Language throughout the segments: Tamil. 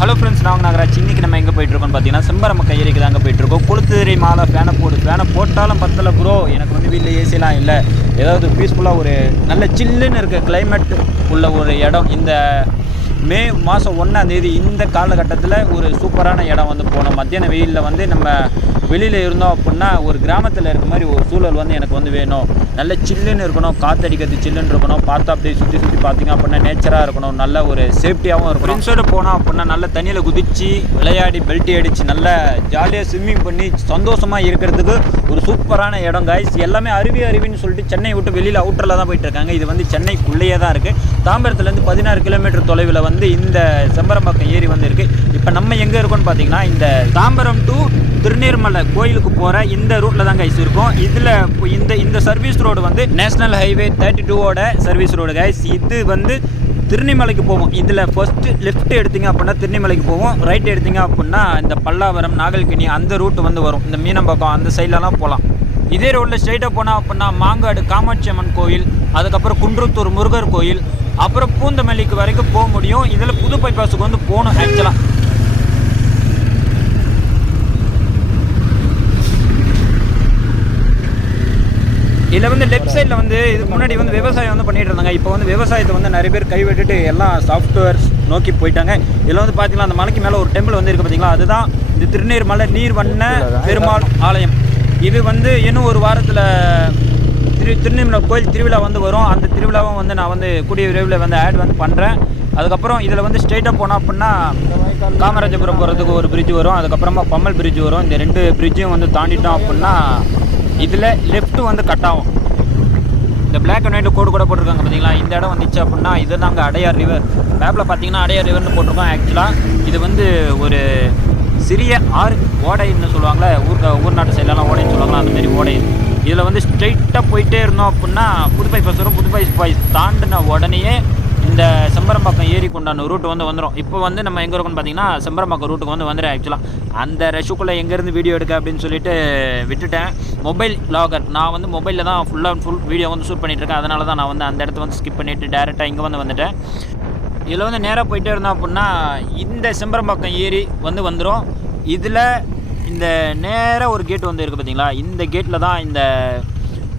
ஹலோ ஃப்ரெண்ட்ஸ் நாங்கள் நகராட்சி இன்றைக்கி நம்ம எங்கே போயிட்டுருக்கோம்னு பார்த்தீங்கன்னா செம்பரம கையறிக்கு தாங்க போயிட்டுருக்கோம். கொளுத்துறை மாலை ஃபேனை போடு ஃபேனை போட்டாலும் பத்தல ப்ரோ எனக்கு வந்து வீட்டில் ஏசிலாம் இல்லை. ஏதாவது பீஸ்ஃபுல்லாக ஒரு நல்ல சில்லுன்னு இருக்க கிளைமேட் உள்ள ஒரு இடம் இந்த மே மாதம் ஒன்றாம் தேதி இந்த காலகட்டத்தில் ஒரு சூப்பரான இடம் வந்து போனோம் மத்தியான வெயிலில் வந்து நம்ம வெளியில் இருந்தோம் அப்படின்னா ஒரு கிராமத்தில் இருக்க மாதிரி ஒரு சூழல் வந்து எனக்கு வந்து வேணும். நல்ல சில்லுன்னு இருக்கணும். காத்தடிக்கிறது சில்லுன்னு இருக்கணும். பார்த்தா அப்படியே சுற்றி சுற்றி பார்த்தீங்க அப்படின்னா நேச்சராக இருக்கணும். நல்ல ஒரு சேஃப்டியாகவும் இருக்கணும். ஃப்ரெண்ட்ஸோடு போனோம் அப்படின்னா நல்ல தண்ணியில் குதித்து விளையாடி பெல்ட்டி அடித்து நல்ல ஜாலியாக ஸ்விம்மிங் பண்ணி சந்தோஷமாக இருக்கிறதுக்கு ஒரு சூப்பரான இடம் காய்ஸ் எல்லாமே அருவி அருவின்னு சொல்லிட்டு சென்னை விட்டு வெளியில் அவுட்டரில் தான் போயிட்டு இருக்காங்க. இது வந்து சென்னைக்குள்ளேயே தான் இருக்குது தாம்பரத்துலேருந்து பதினாறு கிலோமீட்டர் தொலைவில் வந்து இந்த செம்பரம்பாக்கம் ஏரி வந்து இருக்குது இப்போ நம்ம எங்கே இருக்கோம்னு பார்த்தீங்கன்னா இந்த தாம்பரம் டு திருநீர்மலை கோயிலுக்கு போகிற இந்த ரூட்டில் தான் கைஸ் இருக்கும். இதில் இந்த இந்த சர்வீஸ் ரோடு வந்து நேஷனல் ஹைவே தேர்ட்டி டூவோட சர்வீஸ் ரோடு கைஸ் இது வந்து திருநெல்வேலிக்கு போவோம். இதில் ஃபஸ்ட்டு லெஃப்ட் எடுத்தீங்க அப்படின்னா திருநிமலைக்கு போவோம். ரைட் எடுத்தீங்க அப்படின்னா இந்த பல்லாவரம் நாகல்கிணி அந்த ரூட்டு வந்து வரும். இந்த மீனம்பாக்கம் அந்த சைட்லலாம் போகலாம் இதே ரோட்டில் ஸ்ட்ரைட்டாக போனால் அப்படின்னா மாங்காடு காமாட்சி அம்மன் கோயில் அதுக்கப்புறம் குன்றத்தூர் முருகர் கோயில் அப்புறம் பூந்தமல்லிக்கு வரைக்கும் போக முடியும். இதில் புது பைபாஸுக்கு வந்து போகணும் ஆக்சுவலாக இதில் வந்து லெஃப்ட் சைடில் வந்து இதுக்கு முன்னாடி வந்து விவசாயம் வந்து பண்ணிகிட்டு இருந்தாங்க. இப்போ வந்து விவசாயத்தை வந்து நிறைய பேர் கைவிட்டுட்டு எல்லாம் சாஃப்ட்வேர்ஸ் நோக்கி போயிட்டாங்க. இதில் வந்து பார்த்தீங்கன்னா அந்த மலைக்கு மேலே ஒரு டெம்பிள் வந்து இருக்குது பார்த்தீங்களா அதுதான் இந்த திருநீர்மலை நீர் வண்ண பெருமாள் ஆலயம். இது வந்து இன்னும் ஒரு வாரத்தில் திரு திருநெல்வேலி கோயில் திருவிழா வந்து வரும். அந்த திருவிழாவும் வந்து நான் வந்து கூடிய விரைவில் வந்து ஆட் வந்து பண்ணுறேன் அதுக்கப்புறம் இதில் வந்து ஸ்ட்ரெயிட்டாக போனோம் அப்படின்னா காமராஜபுரம் போகிறதுக்கு ஒரு பிரிட்ஜ் வரும். அதுக்கப்புறமா பம்மல் பிரிட்ஜ் வரும். இந்த ரெண்டு பிரிட்ஜையும் வந்து தாண்டிட்டோம் அப்படின்னா இதில் லெஃப்ட்டு வந்து கட் ஆகும். இந்த பிளாக் அண்ட் ஒயிட் கோடு கூட போட்டிருக்காங்க பார்த்தீங்களா இந்த இடம் வந்துச்சு அப்படின்னா இது நாங்கள் அடையார் ரிவர் மேப்பில் பார்த்தீங்கன்னா அடையார் ரிவர்னு போட்டிருக்கோம் ஆக்சுவலாக இது வந்து ஒரு சிறிய ஆறு ஓடைன்னு சொல்லுவாங்களே ஊர் ஊர் நாட்டு சைட்லலாம் ஓடைன்னு சொல்லுவாங்களா அந்த மாதிரி ஓடை இதில் வந்து ஸ்ட்ரைட்டாக போயிட்டே இருந்தோம் அப்படின்னா புதுப்பை பஸ் வரும். புதுப்பை பஸ் தாண்டின உடனேயே இந்த செம்பரம்பாக்கம் ஏரிக்கு உண்டான ரூட்டு வந்து வந்துடும் இப்போ வந்து நம்ம எங்கே இருக்கோம்னு பார்த்தீங்கன்னா செம்பரம்பாக்கம் ரூட்டுக்கு வந்து வந்துடும் ஆக்சுவலாக அந்த ரஷுக்குள்ளே எங்கேருந்து வீடியோ எடுக்க அப்படின்னு சொல்லிட்டு விட்டுட்டேன். மொபைல் லாகர் நான் வந்து மொபைலில் தான் ஃபுல் அண்ட் ஃபுல் வீடியோ வந்து ஷூட் பண்ணிகிட்ருக்கேன் இருக்கேன். அதனால தான் நான் வந்து அந்த இடத்த வந்து ஸ்கிப் பண்ணிவிட்டு டேரெக்டாக இங்கே வந்து வந்துட்டேன். இதில் வந்து நேராக போயிட்டே இருந்தோம் அப்படின்னா இந்த செம்பரம்பாக்கம் ஏரி வந்து வந்துடும் இதில் இந்த நேராக ஒரு கேட் வந்து இருக்குது பார்த்தீங்களா இந்த கேட்டில் தான் இந்த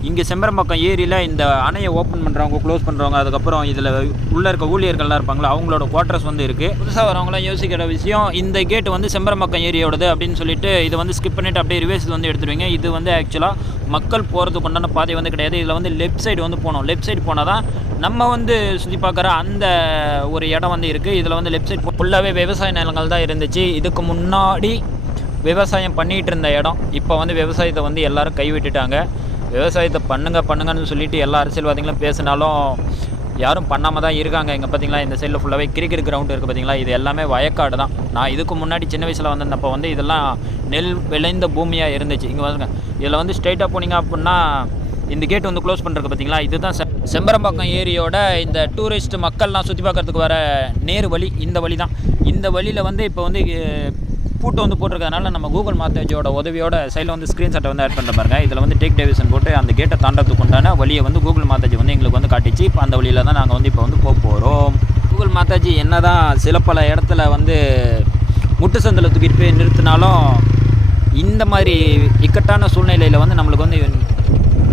இங்கே செம்பரம்பாக்கம் ஏரியில் இந்த அணையை ஓப்பன் பண்ணுறவங்க க்ளோஸ் பண்ணுறவங்க அதுக்கப்புறம் இதில் உள்ளே இருக்க ஊழியர்கள்லாம் இருப்பாங்களா? அவங்களோட குவார்ட்டர்ஸ் வந்து இருக்குது புதுசாக வரவங்களாம் யோசிக்கிற விஷயம் இந்த கேட்டு வந்து செம்பரம்பாக்கம் ஏரியோடது அப்படின்னு சொல்லிட்டு இதை வந்து ஸ்கிப் பண்ணிவிட்டு அப்படியே ரிவேஸ் வந்து எடுத்துருவீங்க. இது வந்து ஆக்சுவலாக மக்கள் போகிறதுக்கு உண்டான பாதை வந்து கிடையாது. இதில் வந்து லெஃப்ட் சைடு வந்து போகணும் லெஃப்ட் சைடு போனால் தான் நம்ம வந்து சுற்றி பார்க்குற அந்த ஒரு இடம் வந்து இருக்குது இதில் வந்து லெஃப்ட் சைடு ஃபுல்லாகவே விவசாய நிலங்கள் தான் இருந்துச்சு. இதுக்கு முன்னாடி விவசாயம் பண்ணிகிட்டு இருந்த இடம். இப்போ வந்து விவசாயத்தை வந்து எல்லாரும் கைவிட்டுட்டாங்க. விவசாயத்தை பண்ணுங்க பண்ணுங்கன்னு சொல்லிட்டு எல்லா அரசியல்வாதிகளும் பேசினாலும் யாரும் பண்ணாமல் தான் இருக்காங்க. இங்கே பார்த்தீங்களா இந்த சைடில் ஃபுல்லாகவே கிரிக்கெட் கிரவுண்ட் இருக்குது பார்த்தீங்களா இது எல்லாமே வயக்காடு தான். நான் இதுக்கு முன்னாடி சின்ன வயசில் வந்திருந்தப்போ வந்து இதெல்லாம் நெல் விளைந்த பூமியாக இருந்துச்சு. இங்கே வந்துங்க இதில் வந்து ஸ்ட்ரைட்டாக போனீங்க அப்படின்னா இந்த கேட் வந்து க்ளோஸ் பண்ணுறது பார்த்தீங்களா இதுதான் செம்பரம்பாக்கம் ஏரியோட இந்த டூரிஸ்ட் மக்கள்லாம் சுற்றி பார்க்கறதுக்கு வர நேர் வழி இந்த வழி தான் இந்த வழியில் வந்து இப்போ வந்து பூட்டு வந்து போட்டிருக்கறனால நம்ம கூகுள் மாத்தேஜோட உதவியோட சைடில் வந்து ஸ்க்ரீன்ஷாட்டை வந்து ஆட் பண்ணுற பாருங்க. இதில் வந்து டேக் டைவிஷன் போட்டு அந்த கேட்டை தாண்டத்துக்கு உண்டான வழியை வந்து கூகுள் மாதாஜி வந்து எங்களுக்கு வந்து காட்டிச்சு. இப்போ அந்த வழியில் தான் நாங்கள் வந்து இப்போ வந்து போக போகிறோம் கூகுள் மாதாஜி என்ன தான் சில பல இடத்துல வந்து முட்டு சந்தில் தூக்கிட்டு போய் நிறுத்தினாலும் இந்த மாதிரி இக்கட்டான சூழ்நிலையில் வந்து நம்மளுக்கு வந்து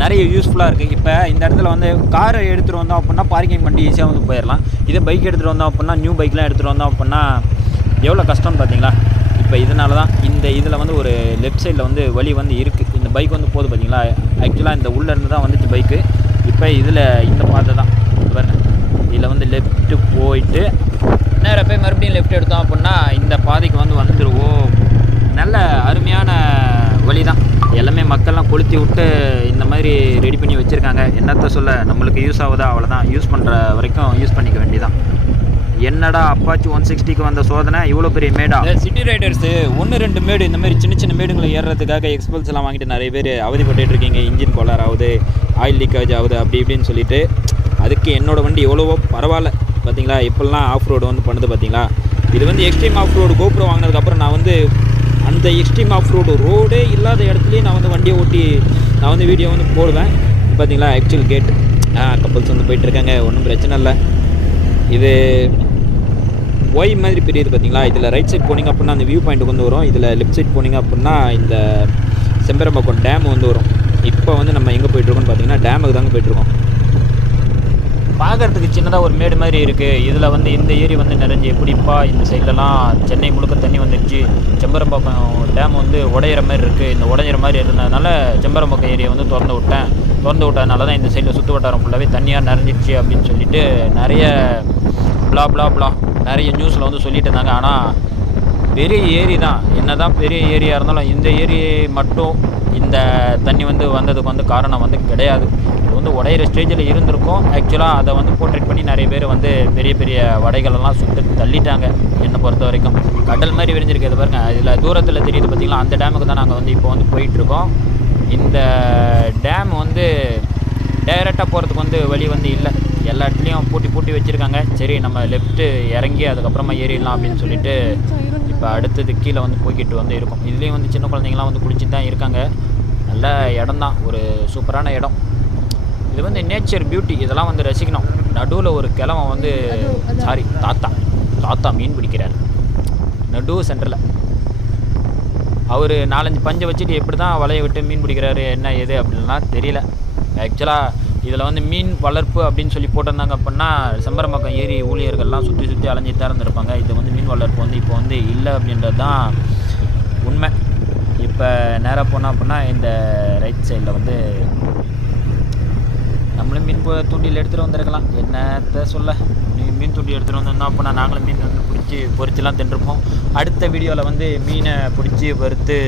நிறைய யூஸ்ஃபுல்லாக இருக்குது இப்போ இந்த இடத்துல வந்து காரை எடுத்துகிட்டு வந்தோம் அப்படின்னா பார்க்கிங் பண்ணி ஈஸியாக வந்து போயிடலாம். இதே பைக் எடுத்துகிட்டு வந்தோம் அப்படின்னா நியூ பைக்லாம் எடுத்துகிட்டு வந்தோம் அப்படின்னா எவ்வளோ கஷ்டம்னு பார்த்தீங்களா இப்போ இதனால தான் இந்த இதில் வந்து ஒரு லெஃப்ட் சைடில் வந்து வழி வந்து இருக்குது இந்த பைக் வந்து போகுது பார்த்தீங்களா? ஆக்சுவலாக இந்த உள்ளேருந்து தான் வந்துச்சு பைக்கு இப்போ இதில் இந்த பாதை தான். பாருங்கள் இதில் வந்து லெஃப்ட்டு போயிட்டு நேராக போய் மறுபடியும் லெஃப்ட் எடுத்தோம் அப்படின்னா இந்த பாதைக்கு வந்து வந்துடுவோம் நல்ல அருமையான வழி தான். எல்லாமே மக்கள்லாம் கொளுத்தி விட்டு இந்த மாதிரி ரெடி பண்ணி வச்சுருக்காங்க. என்னத்த சொல்ல நம்மளுக்கு யூஸ் ஆகுதா? அவ்வளோதான் யூஸ் பண்ணுற வரைக்கும் யூஸ் பண்ணிக்க வேண்டியதான் என்னடா அப்பாச்சி ஒன் சிக்ஸ்டிக்கு வந்த சோதனை? இவ்வளோ பெரிய மேடா. சிட்டி ரைடர்ஸு ஒன்று ரெண்டு மேடு இந்த மாதிரி சின்ன சின்ன மேடுங்களை ஏறுறதுக்காக எக்ஸ்பல்ஸ் எல்லாம் வாங்கிட்டு நிறைய பேர் அவதிப்பட்டு இருக்கீங்க இன்ஜின் கோளார் ஆகுது ஆயில் லீக்கேஜ் ஆகுது அப்படி இப்படின்னு சொல்லிட்டு. அதுக்கு என்னோட வண்டி எவ்வளவோ பரவாயில்ல. பார்த்தீங்களா இப்போல்லாம் ஆஃப் ரோடு வந்து பண்ணுது பார்த்தீங்களா இது வந்து எக்ஸ்ட்ரீம் ஆஃப் ரோடு கோபுரம் வாங்கினதுக்கப்புறம் நான் வந்து அந்த எக்ஸ்ட்ரீம் ஆஃப் ரோடு ரோடே இல்லாத இடத்துலையும் நான் வந்து வண்டியை ஓட்டி நான் வந்து வீடியோ வந்து போடுவேன். பார்த்தீங்களா ஆக்சுவல் கேட் கப்பல்ஸ் வந்து போயிட்டுருக்காங்க ஒன்றும் பிரச்சனை இல்லை. இது ஒய் மாதிரி பிரியுது பார்த்தீங்களா? இதில் ரைட் சைட் போனீங்க அப்படின்னா அந்த வியூ பாயிண்ட் வந்து வரும். இதில் லெஃப்ட் சைட் போனீங்க அப்படின்னா இந்த செம்பரம்பாக்கம் டேம் வந்து வரும். இப்போ வந்து நம்ம எங்கே போயிட்டுருக்கோம்னு பார்த்தீங்கன்னா டேமுக்கு தாங்க போயிட்டுருக்கோம். பார்க்கறதுக்கு சின்னதாக ஒரு மேடு மாதிரி இருக்குது இதில் வந்து இந்த ஏரி வந்து நிறைஞ்சு எப்படிப்பா இந்த சைட்லலாம் சென்னை முழுக்க தண்ணி வந்துடுச்சு செம்பரம்பாக்கம் டேம் வந்து உடையிற மாதிரி இருக்குது இந்த உடையிற மாதிரி இருந்ததுனால செம்பரம்பாக்கம் ஏரியை வந்து திறந்து விட்டேன். திறந்து விட்டதுனால தான் இந்த சைடில் சுற்று வட்டாரம் ஃபுல்லாகவே தண்ணியாக நிறைஞ்சிடுச்சு அப்படின்னு சொல்லிட்டு நிறைய ப்ளா ப்ளா ப்ளா நிறைய நியூஸில் வந்து சொல்லிட்டு இருந்தாங்க. ஆனால் பெரிய ஏரி தான். என்ன தான் பெரிய ஏரியாக இருந்தாலும் இந்த ஏரி மட்டும் இந்த தண்ணி வந்து வந்ததுக்கு வந்து காரணம் வந்து கிடையாது. இது வந்து உடையிற ஸ்டேஜில் இருந்திருக்கும். ஆக்சுவலாக அதை வந்து போர்ட்ரேட் பண்ணி நிறைய பேர் வந்து பெரிய பெரிய வடைகளெல்லாம் சுட்டு தள்ளிட்டாங்க என்னை பொறுத்த வரைக்கும். கடல் மாதிரி விரிஞ்சிருக்கு. இது பாருங்கள் இதில் தூரத்தில் தெரியுது பார்த்திங்களா அந்த டேமுக்கு தான் நாங்கள் வந்து இப்போ வந்து போயிட்டுருக்கோம். இந்த டேம் வந்து டைரெக்டாக போகிறதுக்கு வந்து வழி வந்து இல்லை. எல்லா இடத்துலையும் பூட்டி பூட்டி வச்சுருக்காங்க. சரி நம்ம லெஃப்ட்டு இறங்கி அதுக்கப்புறமா ஏறிடலாம் அப்படின்னு சொல்லிட்டு இப்போ அடுத்தது கீழே வந்து போய்கிட்டு வந்து இருக்கும். இதுலேயும் வந்து சின்ன குழந்தைங்களாம் வந்து குளிச்சுட்டு தான் இருக்காங்க. நல்ல இடம் தான். ஒரு சூப்பரான இடம். இது வந்து நேச்சர் பியூட்டி இதெல்லாம் வந்து ரசிக்கணும். நடுவில் ஒரு கிழவன் வந்து சாரி தாத்தா. தாத்தா மீன் பிடிக்கிறார். நடு சென்டரில் அவர் நாலஞ்சு பஞ்சை வச்சுட்டு எப்படி தான் வலையை விட்டு மீன் பிடிக்கிறாரு என்ன ஏது அப்படின்லாம் தெரியல. ஆக்சுவலாக இதில் வந்து மீன் வளர்ப்பு அப்படின்னு சொல்லி போட்டிருந்தாங்க அப்படின்னா செம்பரம்பாக்கம் ஏரி ஊழியர்கள்லாம் சுற்றி சுற்றி அலைஞ்சிட்டு தான் இருந்திருப்பாங்க. இது வந்து மீன் வளர்ப்பு வந்து இப்போ வந்து இல்லை அப்படின்றது தான் உண்மை. இப்போ நேராக போனால் அப்படின்னா இந்த ரைட் சைடில் வந்து நம்மளும் மீன் தூண்டியில் எடுத்துகிட்டு வந்திருக்கலாம். என்னத்த சொல்ல? நீ மீன் தூண்டி எடுத்துகிட்டு வந்திருந்தோம் அப்படின்னா நாங்களும் மீன் வந்து பிடிச்சி பொரிச்சுலாம் தின்றுப்போம். அடுத்த வீடியோவில் வந்து மீனை பிடிச்சி வறுத்து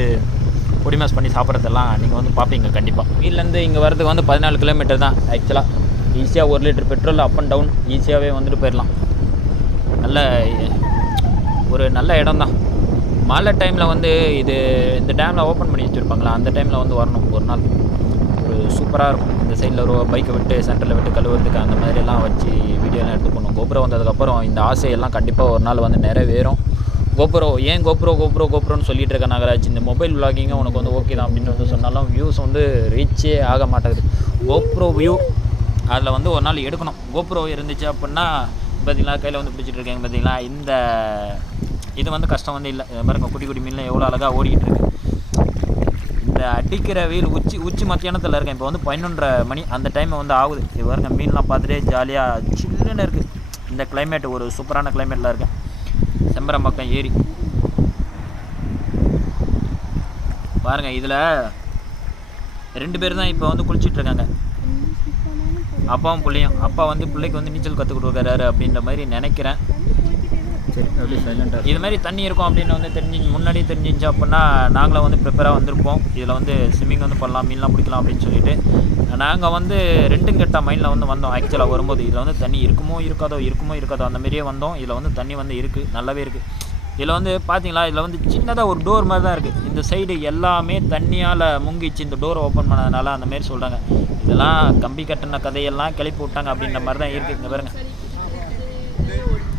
பொடிமாஸ் பண்ணி சாப்பிட்றதெல்லாம் நீங்கள் வந்து பார்ப்பீங்க கண்டிப்பாக வீட்டிலேருந்து இங்கே வரதுக்கு வந்து பதினாலு கிலோமீட்டர் தான் ஆக்சுவலாக ஈஸியாக ஒரு litre petrol up and down ஈஸியாகவே வந்துட்டு போயிடலாம். நல்ல ஒரு நல்ல இடம் தான். மழை டைமில் வந்து இது இந்த டேமில் ஓப்பன் பண்ணி வச்சுருப்பாங்களா? அந்த டைமில் வந்து வரணும் ஒரு நாள். ஒரு சூப்பராக இருக்கும். இந்த சைடில் ஒரு பைக்கை விட்டு சென்டரில் விட்டு கழுவுறதுக்கு அந்த மாதிரிலாம் வச்சு வீடியோலாம் எடுத்து போகணும் கோபுரம் வந்ததுக்கப்புறம் இந்த ஆசையெல்லாம் கண்டிப்பாக ஒரு நாள் வந்து நிறைவேறும். கோப்ரோ ஏன் கோப்ரோ கோப்ரோ கோப்ரோன்னு சொல்லிட்டு இருக்க நாகராஜ் இந்த மொபைல் vlogging உனக்கு வந்து ஓகே தான் அப்படின்னு வந்து சொன்னாலும் வியூஸ் வந்து ரீச்சே ஆக மாட்டேங்குது. கோப்ரோ வியூ அதில் வந்து ஒரு நாள் எடுக்கணும். கோப்ரோ இருந்துச்சு அப்படின்னா பார்த்தீங்களா கையில் வந்து பிடிச்சிட்டு இருக்கேங்க பார்த்தீங்களா? இந்த இது வந்து கஷ்டம் வந்து இல்லை. இது பாருங்க குட்டி குட்டி மீன்லாம் எவ்வளோ அழகாக ஓடிக்கிட்டு இருக்கு. இந்த அடிக்கிற வெயில் உச்சி உச்சி மத்தியானத்தில் இருக்கேன். இப்போ வந்து பதினொன்றரை மணி அந்த டைம் வந்து ஆகுது. இது பாருங்க மீன்லாம் பார்த்துட்டே ஜாலியாக சில்லுன்னு இருக்குது இந்த கிளைமேட் ஒரு சூப்பரான கிளைமேட்டில் இருக்கேன். செம்பரம்பாக்கம் ஏரி பாருங்க இதில் ரெண்டு பேர் தான் இப்போ வந்து குளிச்சிட்டு இருக்காங்க. அப்பாவும் பிள்ளையும். அப்பா வந்து பிள்ளைக்கு வந்து நீச்சல் கற்றுக் கொடுக்குறாரு அப்படின்ற மாதிரி நினைக்கிறேன். சரி அப்படியே சைலண்டாக இது மாதிரி தண்ணி இருக்கும் அப்படின்னு வந்து தெரிஞ்சு முன்னாடியே தெரிஞ்சிச்சு அப்படின்னா நாங்களும் வந்து ப்ரிப்பராக வந்திருப்போம். இதில் வந்து ஸ்விம்மிங் வந்து பண்ணலாம் மீன்லாம் பிடிக்கலாம் அப்படின்னு சொல்லிட்டு. நாங்கள் வந்து ரெண்டும் கெட்ட மைண்டில் வந்து வந்தோம் ஆக்சுவலாக வரும்போது. இதில் வந்து தண்ணி இருக்குமோ இருக்காதோ இருக்குமோ இருக்காதோ அந்த மாதிரியே வந்தோம். இதில் வந்து தண்ணி வந்து இருக்குது நல்லாவே இருக்குது இதில் வந்து பார்த்தீங்களா இதில் வந்து சின்னதாக ஒரு டோர் மாதிரி தான் இருக்குது இந்த சைடு எல்லாமே தண்ணியால் முங்கிச்சு இந்த டோரை ஓப்பன் பண்ணதுனால அந்த மாதிரி சொல்கிறாங்க இதெல்லாம் கம்பி கட்டின கதையெல்லாம் கிளப்பி விட்டாங்க அப்படின்ற மாதிரி தான் இருக்குது இங்கே பாருங்க.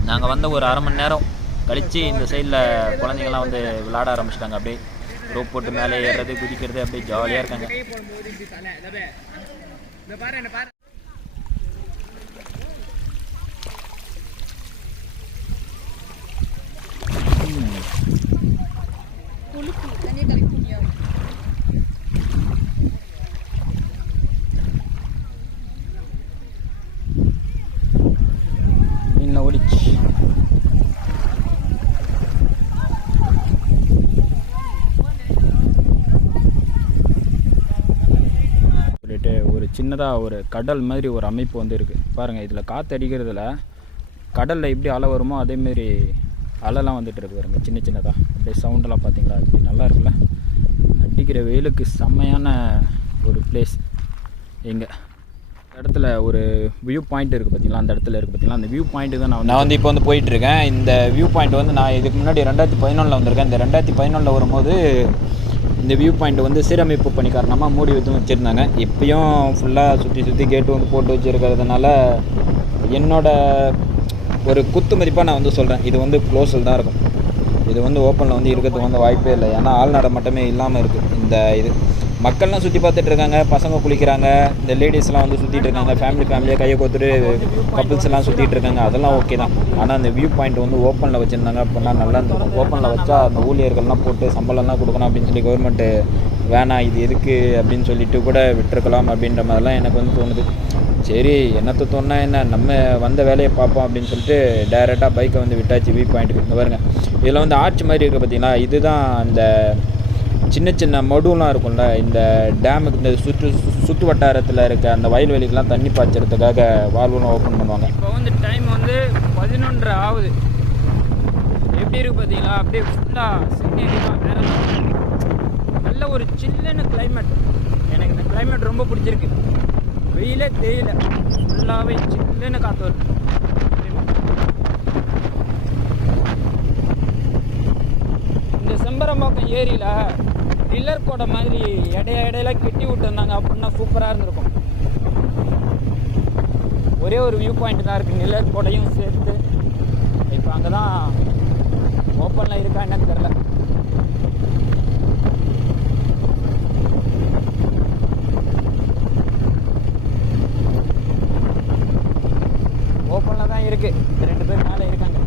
நாங்கள் வந்த ஒரு அரை மணி நேரம் கழித்து இந்த சைடில் குழந்தைங்கள்லாம் வந்து விளாட ஆரம்பிச்சிட்டாங்க. அப்படியே ரோப் போட்டு மேலே ஏறுறது குதிக்கிறது அப்படியே ஜாலியாக இருக்காங்க. மீன்லாம் ஓடிச்சு சொல்லிட்டு ஒரு சின்னதாக ஒரு கடல் மாதிரி ஒரு அமைப்பு வந்து இருக்குது பாருங்கள் இதில் காற்று அடிக்கிறதுல கடலில் எப்படி அலை வருமோ அதேமாரி அலைலாம் வந்துட்டு இருக்கு பாருங்கள் சின்ன சின்னதாக அப்படியே சவுண்டெல்லாம் பார்த்தீங்களா இப்படி நல்லா இருக்குல்ல? அடிக்கிற வெயிலுக்கு செம்மையான ஒரு பிளேஸ் எங்கே? இடத்துல ஒரு வியூ பாயிண்ட் இருக்குது பார்த்தீங்களா அந்த இடத்துல இருக்குது பார்த்தீங்களா அந்த வியூ பாயிண்ட் தான் நான் நான் வந்து இப்போ வந்து போயிட்டுருக்கேன் இந்த வியூ பாயிண்ட் வந்து நான் இதுக்கு முன்னாடி ரெண்டாயிரத்தி பதினொன்றில் வந்திருக்கேன். இந்த ரெண்டாயிரத்தி பதினொன்றில் வரும்போது இந்த வியூ பாயிண்ட் வந்து சீரமைப்பு பண்ணி காரணமாக மூடி வச்சு வச்சுருந்தாங்க. இப்பயும் ஃபுல்லாக சுற்றி சுற்றி கேட்டு வந்து போட்டு வச்சுருக்கிறதுனால என்னோட ஒரு குத்து மதிப்பாக நான் வந்து சொல்கிறேன் இது வந்து க்ளோஸில் தான் இருக்கும். இது வந்து ஓப்பனில் வந்து இருக்கிறதுக்கு வந்து வாய்ப்பே இல்லை. ஏன்னா ஆள்நடை மட்டுமே இல்லாமல் இருக்குது இந்த இது மக்கள்லாம் சுற்றி பார்த்துட்டு இருக்காங்க பசங்க குளிக்கிறாங்க இந்த லேடிஸ்லாம் வந்து சுற்றிட்டு இருக்காங்க ஃபேமிலி ஃபேமிலியாக கையை கோத்துட்டு கப்புள்ஸ் எல்லாம் சுற்றிட்டு இருக்காங்க அதெல்லாம் ஓகே தான். ஆனால் அந்த வியூ பாயிண்ட் வந்து ஓப்பனில் வச்சுருந்தாங்க அப்படிலாம் நல்லா இருந்திருக்கும். ஓப்பனில் வச்சா அந்த ஊழியர்கள்லாம் போட்டு சம்பளம்லாம் கொடுக்கணும் அப்படின்னு சொல்லி கவர்மெண்ட்டு வேணாம் இது எதுக்கு அப்படின்னு சொல்லிட்டு கூட விட்டுருக்கலாம் அப்படின்ற மாதிரிலாம் எனக்கு வந்து தோணுது. சரி என்னத்தை தோணுனா என்ன நம்ம வந்த வேலையை பார்ப்போம் அப்படின்னு சொல்லிட்டு டைரெக்டாக பைக்கை வந்து விட்டாச்சு வியூ பாயிண்ட்டுக்கு இங்கே இதில் வந்து ஆர்ச் மாதிரி இருக்குது பார்த்தீங்களா இதுதான் அந்த சின்ன சின்ன மடுலாம் இருக்கும்ல இந்த டேமுக்கு இந்த சுற்று சு- சுற்று வட்டாரத்தில் இருக்க அந்த வயல்வெளிக்கெலாம் தண்ணி பாய்ச்சறதுக்காக வால்வெலாம் ஓப்பன் பண்ணுவாங்க. இப்போ வந்து டைம் வந்து பதினொன்றரை ஆகுது. எப்படி இருக்கு பார்த்தீங்களா? அப்படியே ஃபுல்லாக சின்ன நல்ல ஒரு சில்லுன்னு கிளைமேட் எனக்கு இந்த கிளைமேட் ரொம்ப பிடிச்சிருக்கு. வெயிலே தெரியல ஃபுல்லாகவே சில்லுன்னு காற்று வருது. இந்த செம்பரம்பாக்கம் ஏரியில் டில்லர் கோடை மாதிரி இடைய இடையில கெட்டி விட்டுருந்தாங்க அப்படின்னா சூப்பராக இருந்திருக்கும். ஒரே ஒரு வியூ பாயிண்ட் தான் இருக்குது நிழல் கோடையும் சேர்த்து. இப்போ அங்கே தான் ஓப்பனில் இருக்கா என்னன்னு தெரில ஓப்பனில் தான் இருக்குது ரெண்டு பேர் மேலே இருக்காங்க.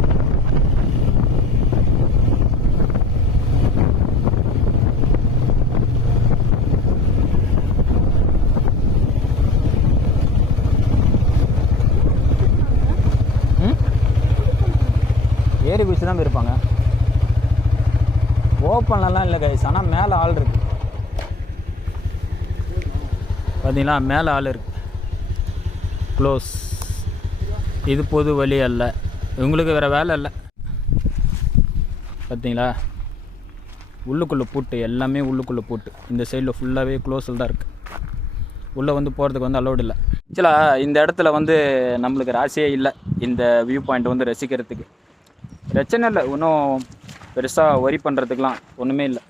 ஏறி குச்சி தான் இருப்பாங்க. ஓப்பன்லலாம் இல்லை கைஸ் ஆனால் மேலே ஆள் இருக்கு. பார்த்தீங்களா மேலே ஆள் இருக்கு. க்ளோஸ் இது பொது வழி அல்ல. இவங்களுக்கு வேறு வேலை இல்லை. பார்த்தீங்களா உள்ளுக்குள்ளே பூட்டு எல்லாமே உள்ளுக்குள்ளே பூட்டு. இந்த சைடில் ஃபுல்லாகவே க்ளோஸில் தான் இருக்குது உள்ளே வந்து போகிறதுக்கு வந்து அலோடு இல்லை. ஆக்சுவலாக இந்த இடத்துல வந்து நம்மளுக்கு ராசியே இல்லை. இந்த வியூ பாயிண்ட் வந்து ரசிக்கிறதுக்கு. பிரச்சனை இல்லை. ஒன்றும் பெருசாக ஒரி பண்ணுறதுக்கெலாம் ஒன்றுமே இல்லை.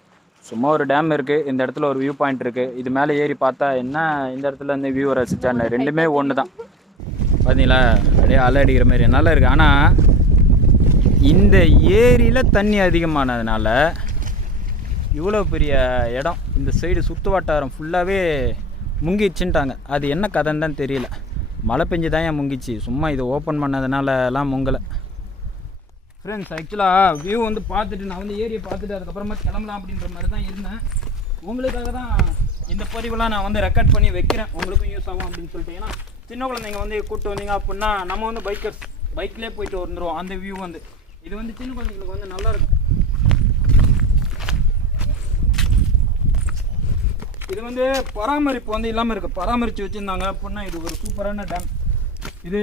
சும்மா ஒரு டேம் இருக்குது இந்த இடத்துல ஒரு வியூ பாயிண்ட் இருக்குது இது மேலே ஏறி பார்த்தா என்ன? இந்த இடத்துல இருந்து வியூ ரசிச்சான்னு ரெண்டுமே ஒன்று தான். பார்த்தீங்களா அப்படியே அலை அடிக்கிற மாதிரி. நல்லா இருக்குது ஆனால் இந்த ஏரியில் தண்ணி அதிகமானதுனால இவ்வளோ பெரிய இடம் இந்த சைடு சுற்று வட்டாரம் ஃபுல்லாகவே முங்கிச்சுன்ட்டாங்க அது என்ன கதைன்னு தான் தெரியல. மழை பெஞ்சு தான் ஏன் முங்கிச்சு? சும்மா இதை ஓப்பன் பண்ணதுனாலலாம் முங்கலை. ஃப்ரெண்ட்ஸ் ஆக்சுவலாக வியூ வந்து பார்த்துட்டு நான் வந்து ஏரியை பார்த்துட்டு அதுக்கப்புறமா கிளம்பலாம் அப்படின்ற மாதிரி தான் இருந்தேன். உங்களுக்காக தான் இந்த பதிவெல்லாம் நான் வந்து ரெக்கார்ட் பண்ணி வைக்கிறேன். உங்களுக்கும் யூஸ் ஆகும் அப்படின்னு சொல்லிட்டு. ஏன்னா சின்ன குழந்தைங்க வந்து கூப்பிட்டு வந்தீங்க அப்படின்னா நம்ம வந்து பைக்கர்ஸ் பைக்லேயே போயிட்டு வந்துடுவோம் அந்த வியூ வந்து. இது வந்து சின்ன குழந்தைங்களுக்கு வந்து நல்லாயிருக்கும் இது வந்து பராமரிப்பு வந்து இல்லாமல் இருக்குது பராமரித்து வச்சுருந்தாங்க அப்படின்னா இது ஒரு சூப்பரான டேம் இது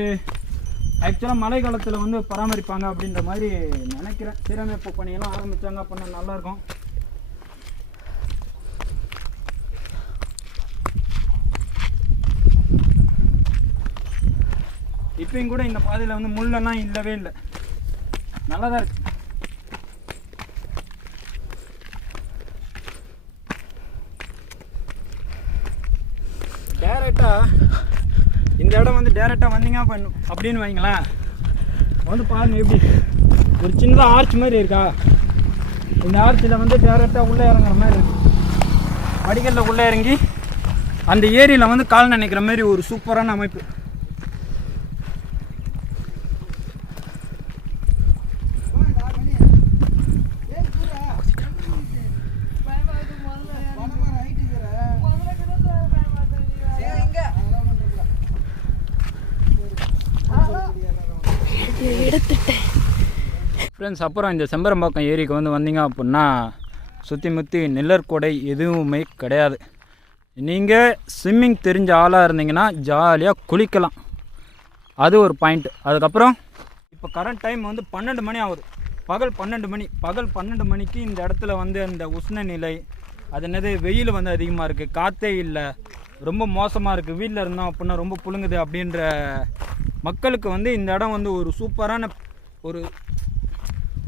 ஆக்சுவலாக மழை காலத்தில் வந்து பராமரிப்பாங்க அப்படின்ற மாதிரி நினைக்கிறேன். சீரமைப்பு பணியெல்லாம் ஆரம்பித்தாங்க அப்படின்னா நல்லாயிருக்கும் இப்பயும் கூட இந்த பாதையில் வந்து முள்ளெல்லாம் இல்லவே இல்லை. நல்லா தான் இருக்கு டேரெக்டாக இந்த இடம் வந்து டேரெக்டாக வந்தீங்க பண்ணும் அப்படின்னு வைங்களேன். வந்து பாருங்க எப்படி. ஒரு சின்னதாக ஆர்ச் மாதிரி இருக்கா? இந்த ஆர்ச்சில் வந்து டேரெக்டாக உள்ளே இறங்குற மாதிரி இருக்கு. வடிகல்ல உள்ளே இறங்கி அந்த ஏரியில் வந்து கால் நினைக்கிற மாதிரி ஒரு சூப்பரான அமைப்பு. ஃப்ரெண்ட்ஸ் அப்புறம் இந்த செம்பரம்பாக்கம் ஏரிக்கு வந்து வந்தீங்க அப்படின்னா சுற்றி முற்றி நிழற்கொடை எதுவுமே கிடையாது. நீங்கள் ஸ்விம்மிங் தெரிஞ்ச ஆளாக இருந்தீங்கன்னா ஜாலியாக குளிக்கலாம். அது ஒரு பாயிண்ட் அதுக்கப்புறம் இப்போ கரண்ட் டைம் வந்து பன்னெண்டு மணி ஆகுது. பகல் பன்னெண்டு மணி. பகல் பன்னெண்டு மணிக்கு இந்த இடத்துல வந்து அந்த உஷ்ண நிலை அது என்னது வெயில் வந்து அதிகமாக இருக்குது காற்றே இல்லை. ரொம்ப மோசமாக இருக்குது வீட்டில் இருந்தோம் அப்படின்னா ரொம்ப புழுங்குது அப்படின்ற மக்களுக்கு வந்து இந்த இடம் வந்து ஒரு சூப்பரான ஒரு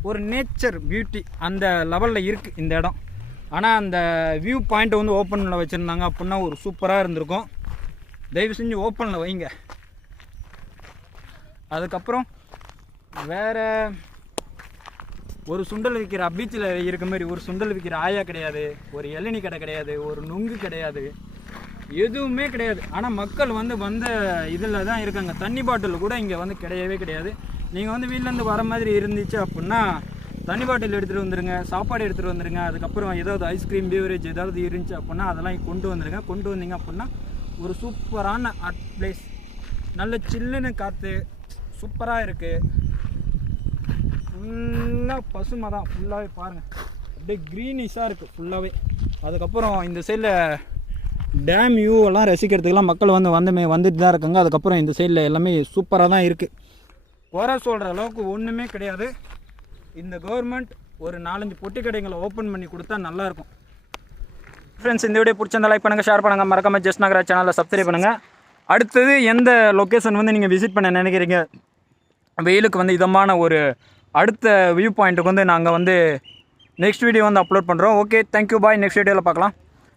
ஒரு நேச்சர் பியூட்டி அந்த லெவலில் இருக்குது இந்த இடம். ஆனால் அந்த வியூ பாயிண்ட்டை வந்து ஓப்பனில் வச்சுருந்தாங்க அப்படின்னா ஒரு சூப்பராக இருந்திருக்கும். தயவு செஞ்சு ஓப்பனில் வைங்க. அதுக்கப்புறம் வேறு ஒரு சுண்டல் விற்கிற பீச்சில் இருக்க மாதிரி ஒரு சுண்டல் விற்கிற ஆயா கிடையாது. ஒரு இளநி கடை கிடையாது. ஒரு நுங்கு கிடையாது. எதுவுமே கிடையாது. ஆனால் மக்கள் வந்து வந்த இதில் தான் இருக்காங்க. தண்ணி பாட்டில் கூட இங்கே வந்து கிடையவே கிடையாது. நீங்கள் வந்து வீட்டிலேருந்து வர மாதிரி இருந்துச்சு அப்படின்னா தண்ணி பாட்டில் எடுத்துகிட்டு வந்துருங்க சாப்பாடு எடுத்துகிட்டு வந்துருங்க. அதுக்கப்புறம் ஏதாவது ஐஸ்கிரீம் பீவரேஜ் ஏதாவது இருந்துச்சு அப்படின்னா அதெல்லாம் கொண்டு வந்துருங்க. கொண்டு வந்தீங்க அப்படின்னா ஒரு சூப்பரான அட் பிளேஸ் நல்ல சில்லுன்னு காற்று சூப்பராக இருக்குது ஃபுல்லாக பசுமை தான். ஃபுல்லாகவே பாருங்கள் அப்படியே க்ரீனிஷாக இருக்குது ஃபுல்லாகவே அதுக்கப்புறம் இந்த சைடில் டேம் வியூ எல்லாம் ரசிக்கிறதுக்கெல்லாம் மக்கள் வந்து வந்துமே வந்துட்டு தான் இருக்காங்க. அதுக்கப்புறம் இந்த சைடில் எல்லாமே சூப்பராக தான் இருக்குது குறை சொல்கிற அளவுக்கு ஒன்றுமே கிடையாது. இந்த கவர்மெண்ட் ஒரு நாலஞ்சு பொட்டி கடைகளை ஓப்பன் பண்ணி கொடுத்தா நல்லாயிருக்கும் ஃப்ரெண்ட்ஸ் இந்த வீடியோ பிடிச்சிருந்தா லைக் பண்ணுங்கள் ஷேர் பண்ணுங்கள் மறக்காம ஜஸ்ட் நகரா சேனலை சப்ஸ்கிரைப் பண்ணுங்கள் அடுத்தது எந்த லொக்கேஷன் வந்து நீங்கள் விசிட் பண்ண நினைக்கிறீங்க? வெயிலுக்கு வந்து இதமான ஒரு அடுத்த வியூ பாயிண்ட்டுக்கு வந்து நாங்கள் வந்து நெக்ஸ்ட் வீடியோ வந்து அப்லோட் பண்ணுறோம் okay thank you bye next வீடியோவில் பார்க்கலாம்.